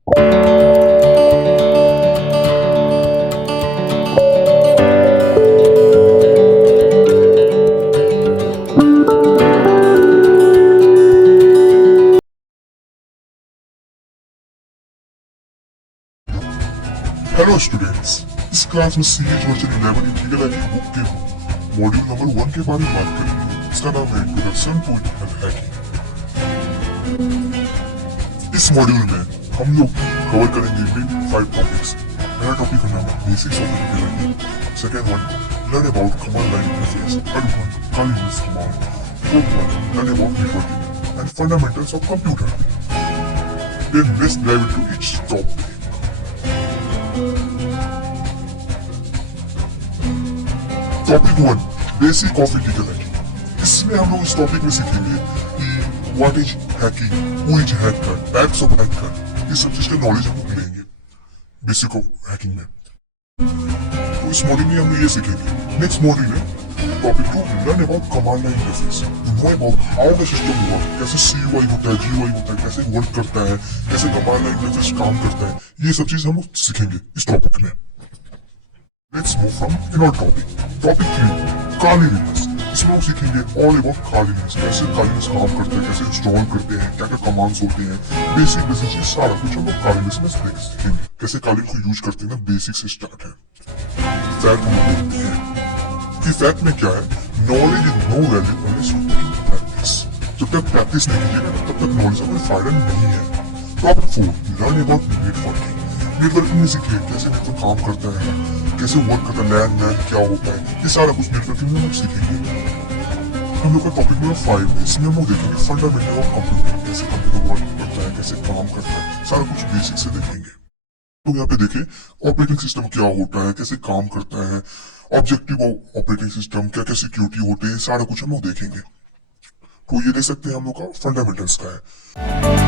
Hello students, इस class में CEH version 11 integral की बुक के मॉड्यूल नंबर 1 के बारे में बात करेंगे। इसका नाम है इंट्रोडक्शन टू इंटीग्रल हैकिंग। इस मॉड्यूल में हम लोग कवर करेंगे मेन 5 टॉपिक्स। पहला टॉपिक का नाम है basics of integral hacking. Second one, learn about command line interface. Third one, comin command. Fourth one, learn about networking and fundamentals of computer. Then let's dive into each topic. Topic 1, basic of integral hacking. इसमें हम लोग इस topic में सीखेंगे कि what is hacking, who is hacker, types of hacker, इस सब चीज का नॉलेज हम लोग लेंगे बेसिक ऑफ हैकिंग में। तो इस मॉड्यूल में हम ये सीखेंगे। नेक्स्ट मॉड्यूल में topic 2, learn about command line interface. Know about how the system work, कैसे CUI होता है, GUI होता है, कैसे वर्क करता है, कैसे कमांड लाइन इंटरफेस काम करता है, ये सब चीज हम लोग सीखेंगे इस टॉपिक में। Let's move from another topic. Topic 3, cleanliness. इसमें हम सीखेंगे all about cleanliness, कैसे cleanliness काम करते हैं, कैसे इंस्टॉल करते हैं, क्या क्या कमांड्स होते हैं, बेसिक चीज सारा कुछ हम लोग cleanliness में सीखेंगे। कैसे कालीन को यूज करते हैं ना, बेसिक से स्टार्ट है। फैक्ट हम बोलते हैं कि फैक्ट में क्या है, knowledge is no value unless you take practice. जब तक प्रैक्टिस नहीं कीजिएगा तब तक नॉलेज का कोई फायदा नहीं है। Topic 4, learn about networking. Networking में सीखिए कैसे नेटवर्क काम करता है, कैसे वर्क करता है, लैंड मैन क्या होता है, ये सारा कुछ नेटवर्किंग में हम सीखेंगे। हम लोग का टॉपिक नंबर 5 है, इसमें हम लोग देखेंगे फंडामेंटल ऑफ कंप्यूटर, कैसे कंप्यूटर वर्क करता है, कैसे काम करता है, सारा कुछ बेसिक से देखेंगे। तो यहाँ पे देखें ऑपरेटिंग सिस्टम क्या होता है, कैसे काम करता है, ऑब्जेक्टिव ऑफ ऑपरेटिंग सिस्टम, क्या क्या सिक्योरिटी होते हैं, सारा कुछ हम लोग देखेंगे। तो ये देख सकते हैं हम लोग का फंडामेंटल्स का है।